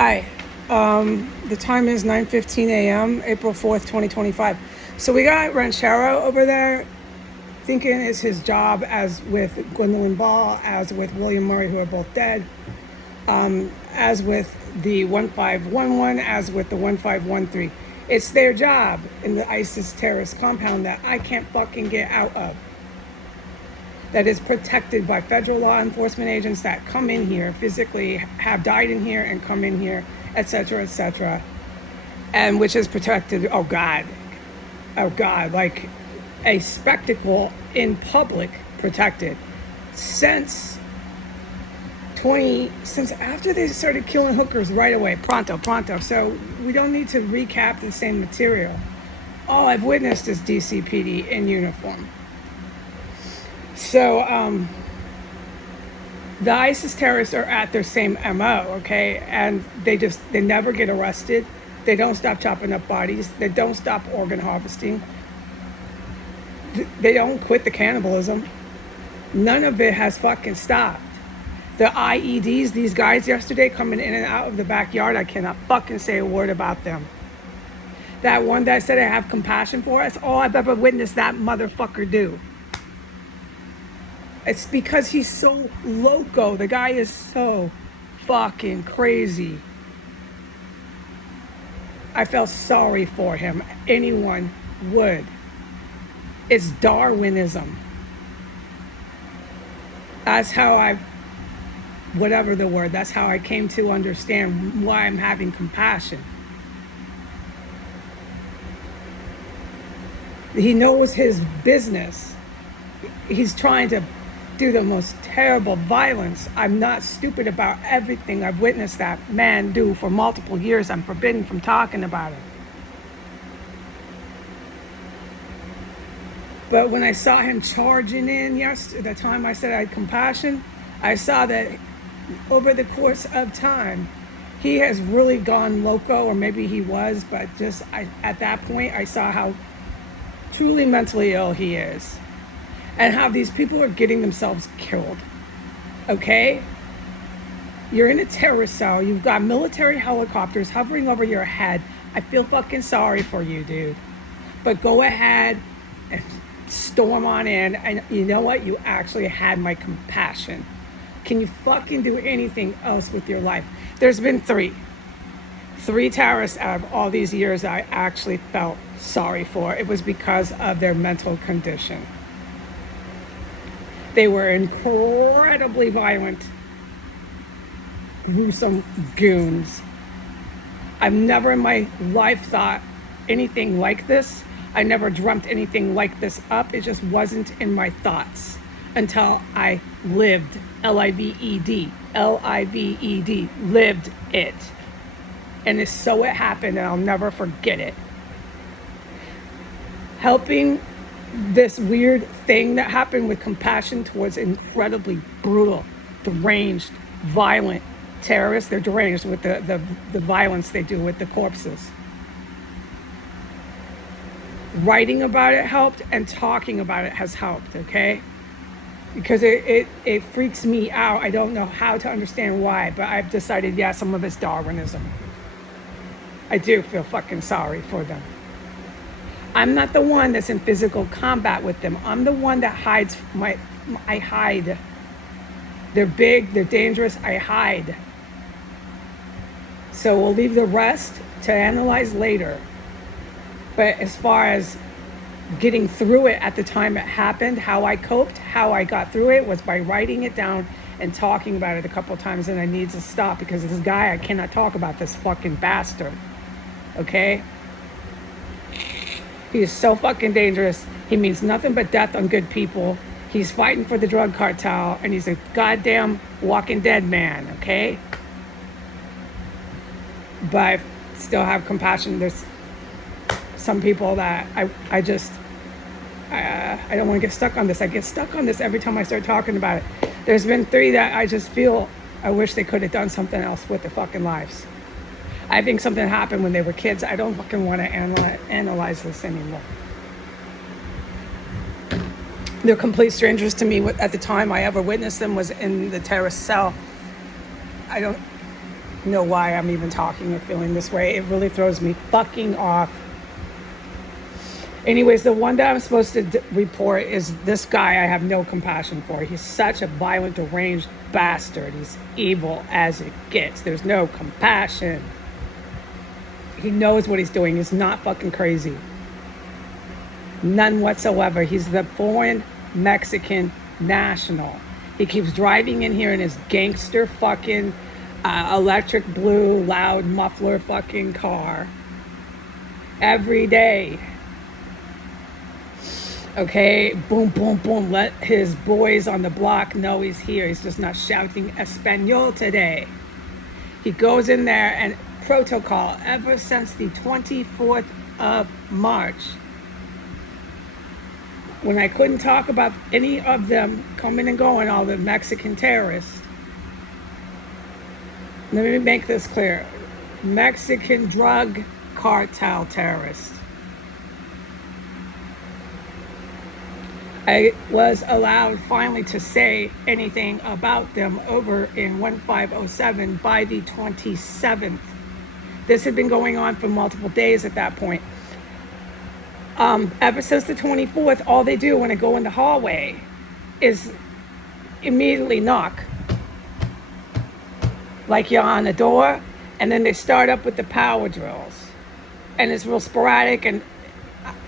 Hi. The time is 9:15 a.m., April 4th, 2025. So we got Ranchero over there thinking it's his job, as with Gwendolyn Ball, as with William Murray, who are both dead, as with the 1511, as with the 1513. It's their job in the ISIS terrorist compound that I can't fucking get out of. That is protected by federal law enforcement agents that come in here, physically have died in here and come in here, etc., and which is protected, oh God, like a spectacle in public protected since after they started killing hookers right away, pronto. So we don't need to recap the same material. All I've witnessed is DCPD in uniform. So the ISIS terrorists are at their same MO, okay? And they never get arrested. They don't stop chopping up bodies. They don't stop organ harvesting. They don't quit the cannibalism. None of it has fucking stopped. The IEDs, these guys yesterday coming in and out of the backyard, I cannot fucking say a word about them. That one that said I have compassion for, that's all I've ever witnessed that motherfucker do. It's because he's so loco. The guy is so fucking crazy. I felt sorry for him. Anyone would. It's Darwinism. That's how whatever the word, that's how I came to understand why I'm having compassion. He knows his business. He's trying to do the most terrible violence. I'm not stupid about everything I've witnessed that man do for multiple years. I'm forbidden from talking about it. But when I saw him charging in yesterday, the time I said I had compassion, I saw that over the course of time, he has really gone loco, or maybe he was, but at that point, I saw how truly mentally ill he is. And how these people are getting themselves killed, okay? You're in a terrorist cell. You've got military helicopters hovering over your head. I feel fucking sorry for you, dude. But go ahead and storm on in. And you know what? You actually had my compassion. Can you fucking do anything else with your life? There's been three terrorists out of all these years that I actually felt sorry for. It was because of their mental condition. They were incredibly violent, gruesome goons. I've never in my life thought anything like this. I never dreamt anything like this up. It just wasn't in my thoughts until I lived, L-I-V-E-D, lived it. And so it happened, and I'll never forget it. Helping this weird thing that happened with compassion towards incredibly brutal, deranged, violent terrorists. They're deranged with the violence they do with the corpses. Writing about it helped, and talking about it has helped, okay? Because it freaks me out. I don't know how to understand why, but I've decided, yeah, some of it's Darwinism. I do feel fucking sorry for them. I'm not the one that's in physical combat with them. I'm the one that hides. I hide. They're big, they're dangerous, I hide. So we'll leave the rest to analyze later. But as far as getting through it at the time it happened, how I coped, how I got through it was by writing it down and talking about it a couple of times, and I need to stop because this guy, I cannot talk about this fucking bastard. Okay? He is so fucking dangerous. He means nothing but death on good people. He's fighting for the drug cartel, and he's a goddamn Walking Dead man, okay? But I still have compassion. There's some people that I don't want to get stuck on this. I get stuck on this every time I start talking about it. There's been three that I just feel I wish they could have done something else with their fucking lives. I think something happened when they were kids. I don't fucking want to analyze this anymore. They're complete strangers to me. At the time I ever witnessed them was in the terrorist cell. know why I'm even talking or feeling this way. It really throws me fucking off. Anyways, the one that I'm supposed to report is this guy I have no compassion for. He's such a violent, deranged bastard. He's evil as it gets. There's no compassion. He knows what he's doing. He's not fucking crazy. None whatsoever. He's the foreign Mexican national. He keeps driving in here in his gangster fucking electric blue loud muffler fucking car every day. Okay, boom, boom, boom. Let his boys on the block know he's here. He's just not shouting Espanol today. He goes in there and protocol ever since the 24th of March, when I couldn't talk about any of them coming and going, all the Mexican terrorists. Let me make this clear. Mexican drug cartel terrorists. I was allowed finally to say anything about them over in 1507 by the 27th. This had been going on for multiple days at that point. Ever since the 24th, all they do when I go in the hallway is immediately knock. Like you're on the door, and then they start up with the power drills. And it's real sporadic, and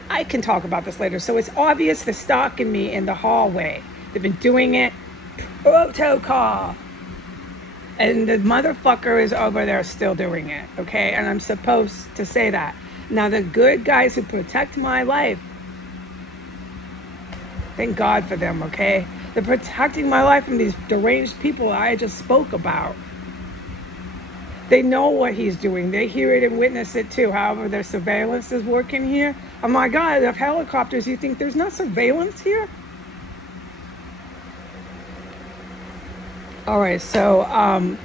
I can talk about this later. So it's obvious they're stalking me in the hallway. They've been doing it protocol. And the motherfucker is over there still doing it, okay? And I'm supposed to say that. Now, the good guys who protect my life, thank God for them, okay? They're protecting my life from these deranged people I just spoke about. They know what he's doing. They hear it and witness it too. However, their surveillance is working here. Oh my God, they have helicopters. You think there's not surveillance here? All right, so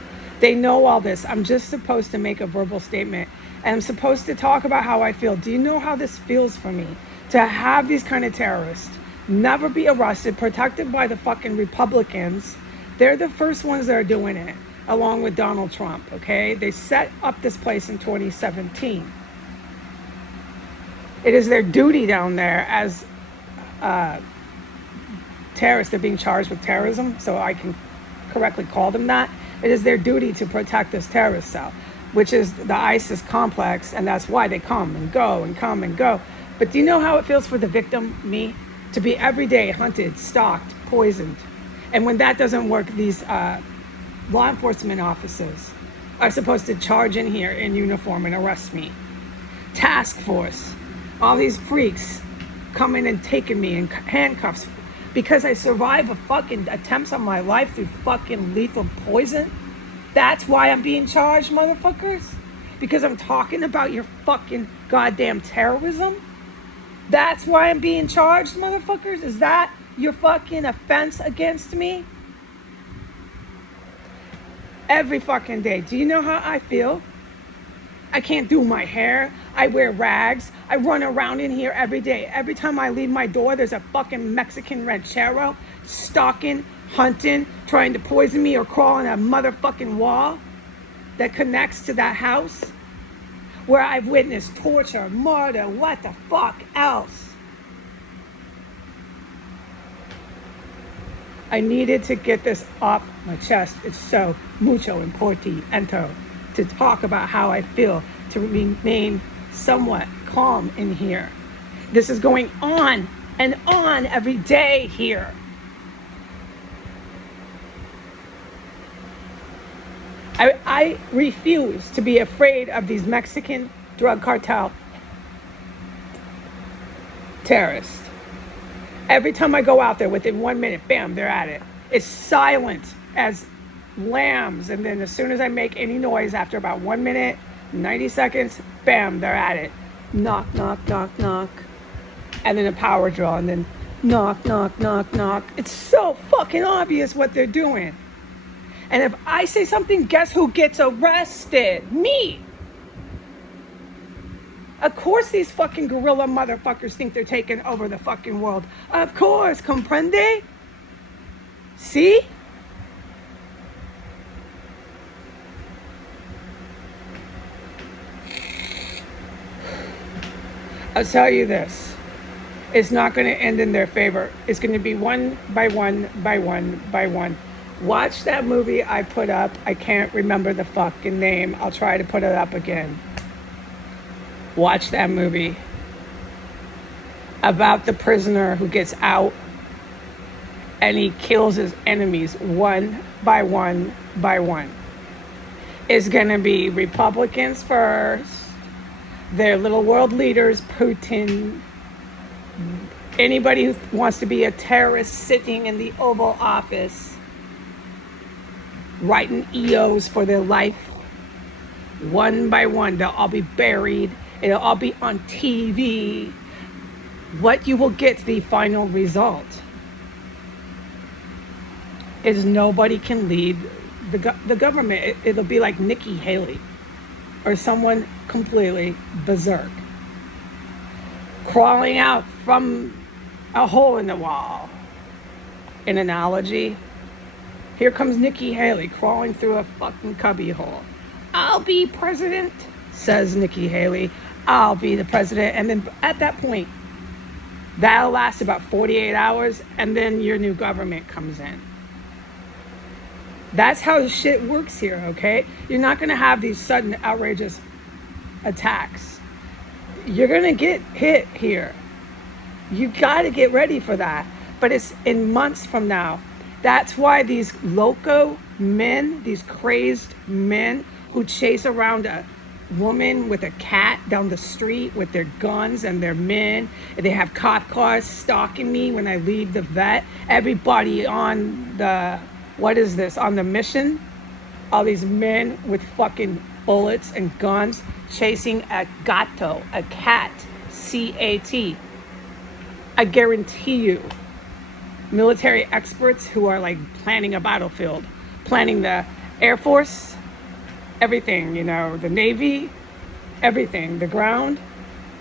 they know all this. I'm just supposed to make a verbal statement. And I'm supposed to talk about how I feel. Do you know how this feels for me? To have these kind of terrorists never be arrested, protected by the fucking Republicans. They're the first ones that are doing it, along with Donald Trump, okay? They set up this place in 2017. It is their duty down there as terrorists. They're being charged with terrorism, so I can correctly call them that. It is their duty to protect this terrorist cell, which is the ISIS complex, and that's why they come and go and come and go. But do you know how it feels for the victim, me, to be every day hunted, stalked, poisoned? And when that doesn't work, these law enforcement officers are supposed to charge in here in uniform and arrest me. Task force, all these freaks coming and taking me in handcuffs because I survive a fucking attempts on my life through fucking lethal poison. That's why I'm being charged, motherfuckers? Because I'm talking about your fucking goddamn terrorism? That's why I'm being charged, motherfuckers? Is that your fucking offense against me? Every fucking day. Do you know how I feel? I can't do my hair. I wear rags. I run around in here every day. Every time I leave my door, there's a fucking Mexican ranchero stalking, hunting, trying to poison me or crawl on a motherfucking wall that connects to that house where I've witnessed torture, murder, what the fuck else? I needed to get this off my chest. It's so mucho importante to talk about how I feel, to remain somewhat calm in here. This is going on and on every day here. I refuse to be afraid of these Mexican drug cartel terrorists. Every time I go out there, within 1 minute, bam, they're at it. It's silent as lambs. And then as soon as I make any noise, after about 1 minute, 90 seconds, bam, they're at it. Knock, knock, knock, knock. And then a power drill, and then knock, knock, knock, knock. It's so fucking obvious what they're doing. And if I say something, guess who gets arrested? Me. Of course these fucking gorilla motherfuckers think they're taking over the fucking world. Of course, comprende? See? I'll tell you this. It's not going to end in their favor. It's going to be one by one by one by one. Watch that movie I put up. I can't remember the fucking name. I'll try to put it up again. Watch that movie about the prisoner who gets out and he kills his enemies one by one by one. It's going to be Republicans first, their little world leaders, Putin, anybody who wants to be a terrorist sitting in the Oval Office, writing EOs for their life. One by one, they'll all be buried. It'll all be on TV. What you will get, the final result, is nobody can lead the government. It'll be like Nikki Haley or someone completely berserk, crawling out from a hole in the wall. An analogy. Here comes Nikki Haley crawling through a fucking cubby hole. I'll be president, says Nikki Haley. I'll be the president. And then at that point, that'll last about 48 hours, and then your new government comes in. That's how shit works here, okay? You're not going to have these sudden outrageous attacks. You're going to get hit here. You got to get ready for that. But it's in months from now. That's why these loco men, these crazed men who chase around a woman with a cat down the street with their guns and their men, and they have cop cars stalking me when I leave the vet. Everybody on the, what is this, on the mission? All these men with fucking bullets and guns chasing a gato, a cat, C-A-T. I guarantee you, military experts who are like planning a battlefield, planning the Air Force, everything, you know, the Navy, everything, the ground,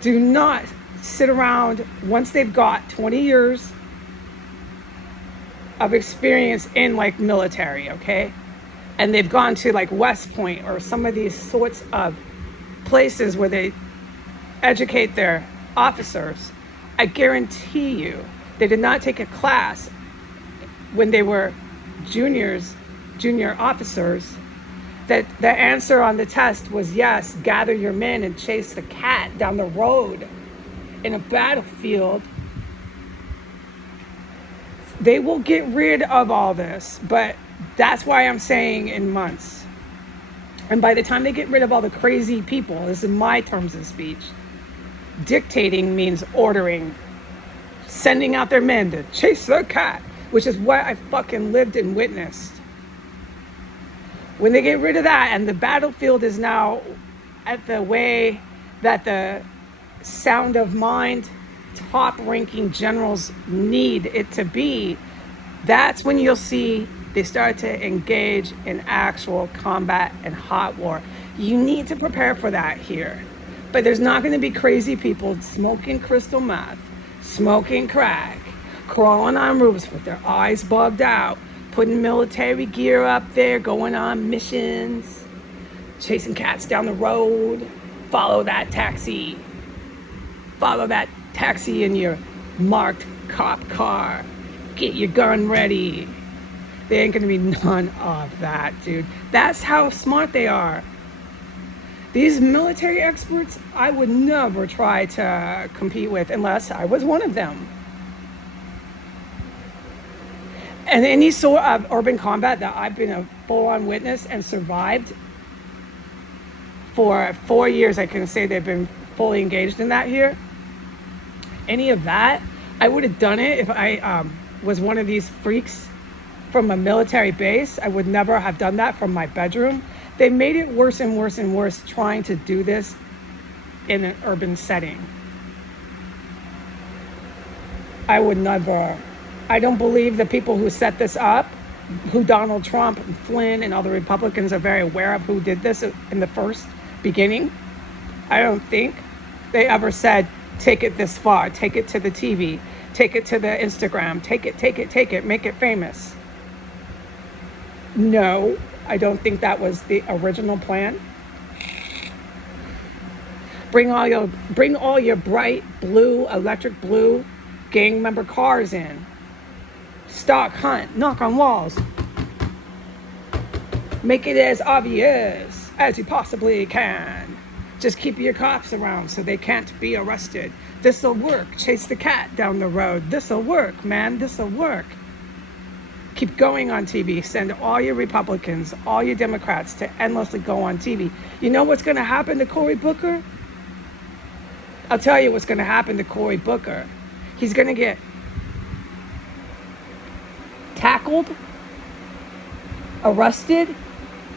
do not sit around once they've got 20 years of experience in like military, okay? And they've gone to like West Point or some of these sorts of places where they educate their officers. I guarantee you, they did not take a class when they were junior officers, that the answer on the test was yes, gather your men and chase the cat down the road in a battlefield. They will get rid of all this, but that's why I'm saying in months. And by the time they get rid of all the crazy people, this is my terms of speech, dictating means ordering, sending out their men to chase the cat, which is what I fucking lived and witnessed. When they get rid of that and the battlefield is now at the way that the sound of mind top-ranking generals need it to be, that's when you'll see they start to engage in actual combat and hot war. You need to prepare for that here. But there's not going to be crazy people smoking crystal meth, smoking crack, crawling on roofs with their eyes bugged out, putting military gear up there, going on missions, chasing cats down the road. Follow that taxi. Follow that taxi in your marked cop car. Get your gun ready. There ain't gonna be none of that, dude. That's how smart they are. These military experts, I would never try to compete with unless I was one of them. And any sort of urban combat that I've been a full-on witness and survived for 4 years, I can say they've been fully engaged in that here. Any of that, I would have done it if I was one of these freaks from a military base. I would never have done that from my bedroom. They made it worse and worse and worse trying to do this in an urban setting. I would never. I don't believe the people who set this up, who Donald Trump and Flynn and all the Republicans are very aware of who did this in the first beginning. I don't think they ever said, take it this far, take it to the TV, take it to the Instagram, take it, make it famous. No, I don't think that was the original plan. Bring all your bright blue, electric blue gang member cars in. Stalk, hunt, knock on walls. Make it as obvious as you possibly can. Just keep your cops around so they can't be arrested. This'll work. Chase the cat down the road. This'll work, man. This'll work. Keep going on TV. Send all your Republicans, all your Democrats to endlessly go on TV. You know what's going to happen to Cory Booker? I'll tell you what's going to happen to Cory Booker. He's going to get tackled, arrested,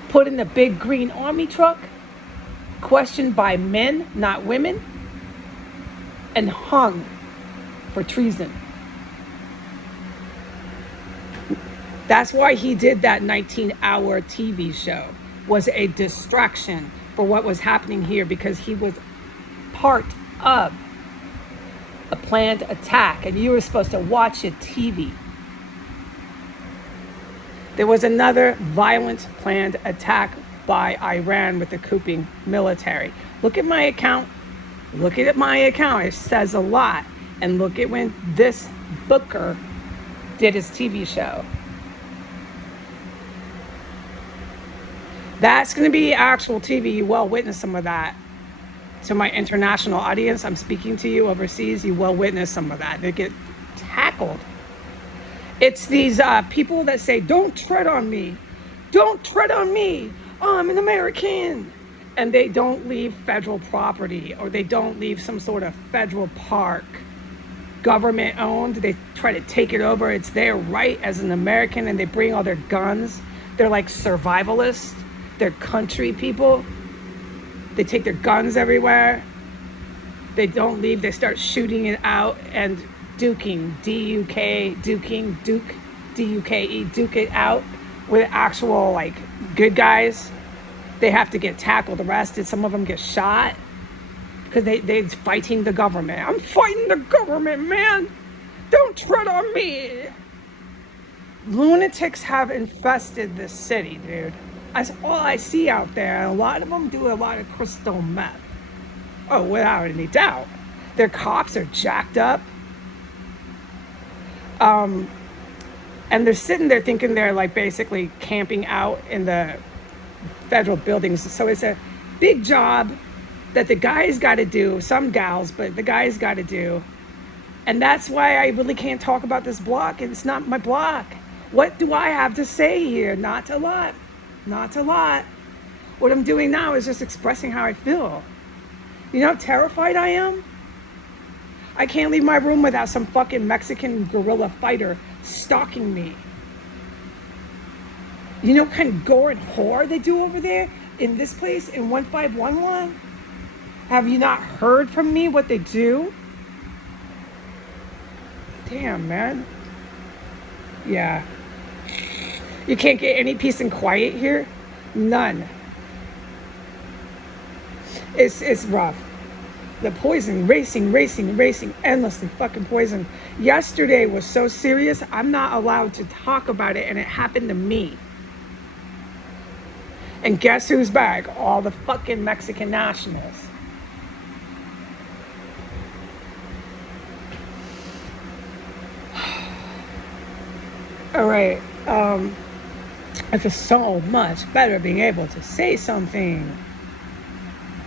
put in the big green army truck, questioned by men, not women, and hung for treason. That's why he did that 19-hour TV show, was a distraction for what was happening here, because he was part of a planned attack and you were supposed to watch it TV. There was another violent planned attack by Iran with the couping military. Look at my account. Look at my account. It says a lot. And look at when this Booker did his TV show. That's going to be actual TV. You will witness some of that. To my international audience, I'm speaking to you overseas, you will witness some of that. They get tackled. It's these people that say, don't tread on me. Don't tread on me. I'm an American. And they don't leave federal property, or they don't leave some sort of federal park. Government owned. They try to take it over. It's their right as an American, and they bring all their guns. They're like survivalists. They're country people. They take their guns everywhere. They don't leave. They start shooting it out and duking, D-U-K, duking, duke, D-U-K-E, duke it out with actual, like, good guys. They have to get tackled, arrested. Some of them get shot because they're fighting the government. I'm fighting the government, man. Don't tread on me. Lunatics have infested this city, dude. That's all I see out there. A lot of them do a lot of crystal meth. Oh, without any doubt. Their cops are jacked up. And they're sitting there thinking they're like basically camping out in the federal buildings. So it's a big job that the guys got to do, some gals, but the guys got to do. And that's why I really can't talk about this block. It's not my block. What do I have to say here? Not a lot. Not a lot. What I'm doing now is just expressing how I feel. You know how terrified I am? I can't leave my room without some fucking Mexican guerrilla fighter stalking me. You know what kind of gore and horror they do over there in this place in 1511? Have you not heard from me what they do? Damn, man. Yeah. You can't get any peace and quiet here? None. It's rough. The poison, racing, endlessly fucking poison. Yesterday was so serious, I'm not allowed to talk about it, and it happened to me. And guess who's back? All the fucking Mexican nationals. All right. I feel so much better being able to say something.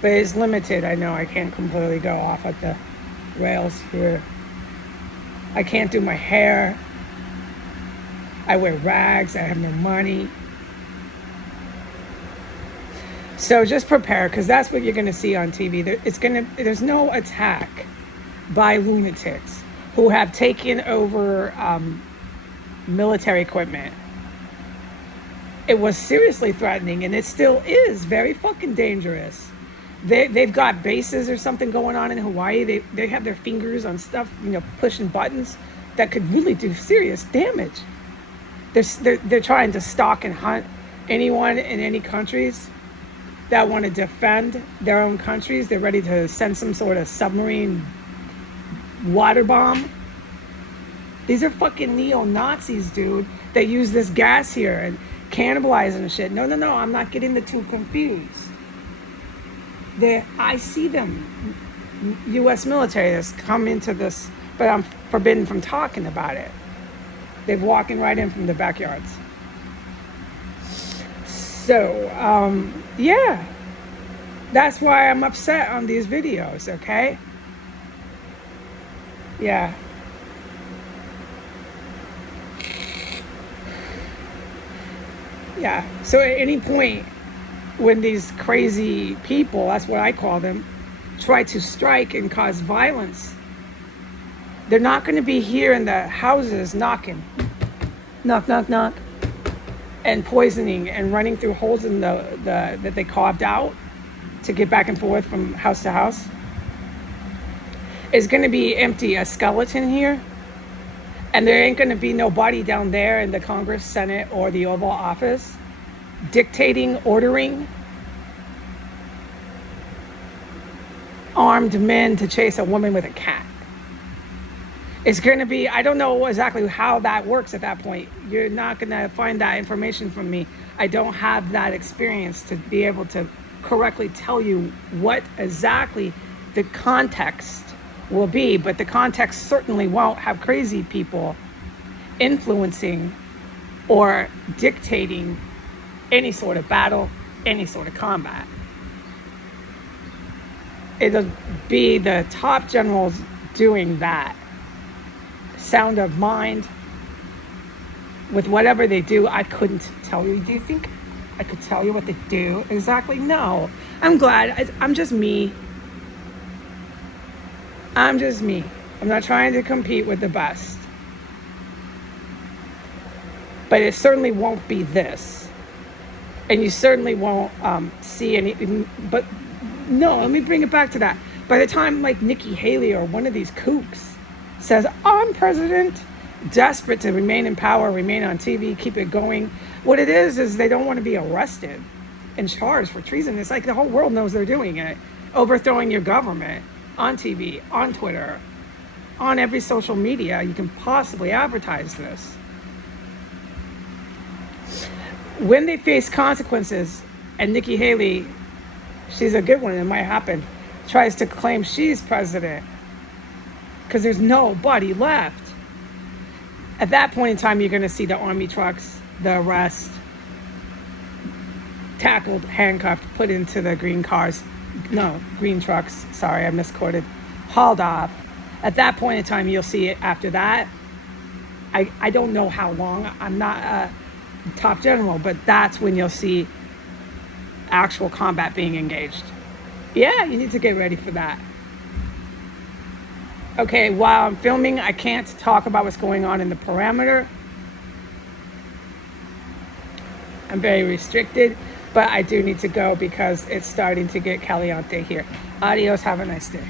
But it's limited. I know I can't completely go off at the rails here. I can't do my hair. I wear rags. I have no money. So just prepare, because that's what you're going to see on TV. There's no attack by lunatics who have taken over military equipment. It was seriously threatening, and it still is very fucking dangerous. They've got bases or something going on in Hawaii. They have their fingers on stuff, pushing buttons that could really do serious damage. They're trying to stalk and hunt anyone in any countries that want to defend their own countries. They're ready to send some sort of submarine water bomb. These are fucking neo-Nazis, dude, that use this gas here and cannibalize and shit. No, I'm not getting the two confused. I see them, U.S. military that's come into this, but I'm forbidden from talking about it. They're walking right in from the backyards. So, yeah, that's why I'm upset on these videos, okay? Yeah. Yeah. So at any point when these crazy people, that's what I call them, try to strike and cause violence, they're not going to be here in the houses knocking, knock, knock, knock, and poisoning and running through holes in the that they carved out to get back and forth from house to house. It's going to be empty, a skeleton here, and there ain't going to be nobody down there in the Congress, Senate, or the Oval Office dictating, ordering armed men to chase a woman with a cat. It's going to be, I don't know exactly how that works at that point. You're not going to find that information from me. I don't have that experience to be able to correctly tell you what exactly the context will be, but the context certainly won't have crazy people influencing or dictating any sort of battle, any sort of combat. It'll be the top generals doing that. Sound of mind with whatever they do. I couldn't tell you. Do you think I could tell you what they do exactly? No. I'm glad. I'm just me. I'm just me. I'm not trying to compete with the best. But it certainly won't be this. And you certainly won't see any. But no, let me bring it back to that. By the time like Nikki Haley or one of these kooks says, I'm president, desperate to remain in power, remain on TV, keep it going. What it is they don't want to be arrested and charged for treason. It's like the whole world knows they're doing it. Overthrowing your government on TV, on Twitter, on every social media. You can possibly advertise this. When they face consequences, and Nikki Haley, she's a good one, it might happen, tries to claim she's president, because there's nobody left. At that point in time, you're going to see the army trucks, the arrest, tackled, handcuffed, put into the green trucks, sorry, I misquoted, hauled off. At that point in time, you'll see it. After that, I don't know how long, I'm not a top general, but that's when you'll see actual combat being engaged. Yeah, you need to get ready for that. Okay, while I'm filming, I can't talk about what's going on in the perimeter. I'm very restricted, but I do need to go because it's starting to get caliente here. Adios, have a nice day.